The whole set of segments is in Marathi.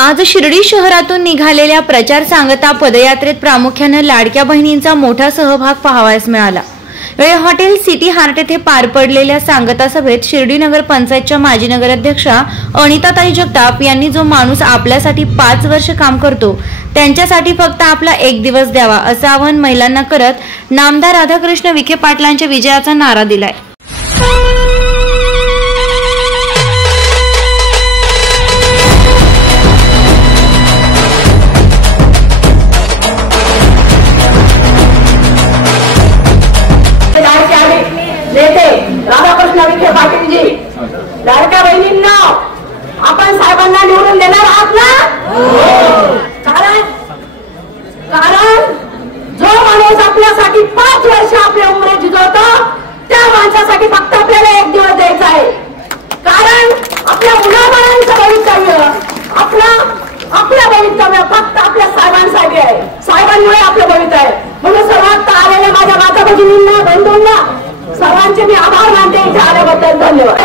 आज शिर्डी शहरातून निघालेल्या प्रचार सांगता पदयात्रेत प्रामुख्याने लाडक्या बहिणींचा मोठा सहभाग पाहावयास मिळाला। वेळ हॉटेल सिटी हार्ट येथे पार पडलेल्या सांगता सभेत शिर्डी नगर पंचायतच्या माजी नगराध्यक्षा अनिताताई जगताप यांनी जो माणूस आपल्यासाठी 5 वर्ष काम करतो त्यांच्यासाठी फक्त आपला 1 दिवस द्यावा असं आवाहन महिलांना करत नामदार राधाकृष्ण विखे पाटलांच्या विजयाचा नारा दिलाय। राधाकृष्ण विखे पाटील जी, लाडक्या बहिणींना आपण साहेबांना निवडून देणार आहात ना? कारण जो माणूस आपल्यासाठी 5 वर्ष आपल्या उमरे झिजवतो त्या माणसासाठी फक्त आपल्याला 1 दिवस द्यायचा आहे। कारण आपल्या मुलाबाळांचं भवितव्य आपल्या भवितव्य फक्त आपल्या साहेबांसाठी आहे। साहेबांमुळे आपलं भवितव्य आहे। म्हणून सर्वात आलेल्या माझ्या माता भगिनींना, बंधूंना सर्वांचे मी आभार मानते। इथे आल्याबद्दल धन्यवाद।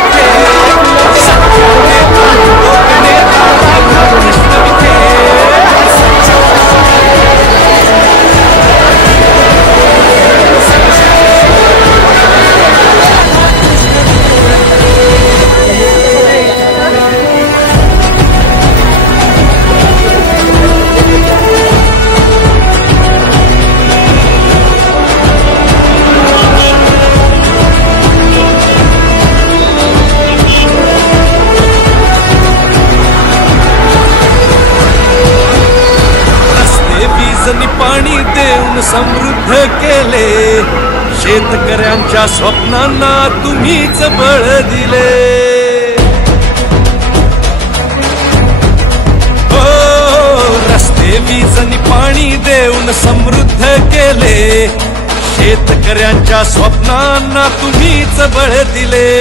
पाणी देऊन समृद्ध केले, शेतकऱ्यांच्या स्वप्नांना तुम्हीच बळ दिले। हो, रस्ते वीज आणि पाणी देऊन समृद्ध केले, शेतकऱ्यांच्या स्वप्नांना तुम्हीच बळ दिले।